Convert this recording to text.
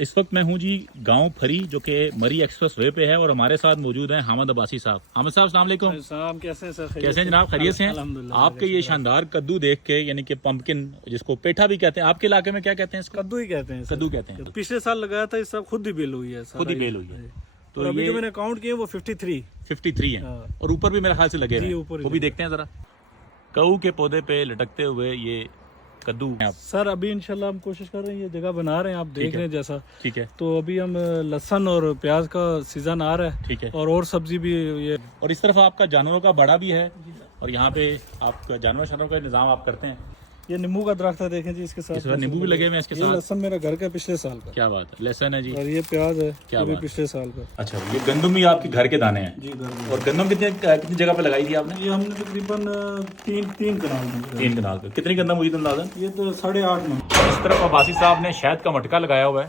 इस वक्त मैं हूं जी गांव फरी जो कि मरी एक्सप्रेस वे पे है और हमारे साथ मौजूद हैं हामिद अब्बासी साहब। हामिद साहब अस्सलाम वालेकुम। साहब कैसे हैं सर? कैसे हैं जनाब, खैरियत से हैं? अल्हम्दुलिल्लाह। आपके ये शानदार कद्दू देख के, यानी कि पंपकिन जिसको पेठा भी कहते हैं, आपके इलाके में क्या कहते हैं इसको? कद्दू ही कहते हैं सर। कद्दू कहते हैं। पिछले साल लगाया था, इस साल खुद ही बेल हुई है, खुद ही बेल हुई है। तो अभी जो मैंने काउंट किए वो 53 है हाँ। और ऊपर भी मेरे ख्याल से लगे जी, हैं, ऊपर ही वो भी लगे। देखते हैं जरा। कऊ के पौधे पे लटकते हुए ये कद्दू हैं आप। सर अभी इंशाल्लाह हम कोशिश कर रहे हैं, ये जगह बना रहे हैं, आप देख रहे हैं जैसा। ठीक है, तो अभी हम लहसुन और प्याज का सीजन आ रहा है, ठीक है। और सब्जी भी ये। और इस तरफ आपका जानवरों का बड़ा भी है और यहाँ पे आप जानवरों का इंतजाम आप करते हैं। ये नींबू का दरख्त है, देखें जी, इसके साथ इस बार नींबू भी लगे हुए हैं इसके ये साथ। लहसुन मेरा घर का पिछले साल का, क्या बात है, लहसुन है जी। और ये प्याज है, क्या ये भी बात है। पिछले साल का। अच्छा, ये गंदम भी आपके घर के दाने हैं? जी घर। और गंदम कितनी जगह पे लगाई थी आपने? ये हमने तकरीबन तीन कनाल में। 3 कनाल पे। कितनी गंदम हुई अंदाजन? ये तो 8.5 मन। इस तरफ अब्बासी साहब ने शहद का मटका लगाया हुआ है।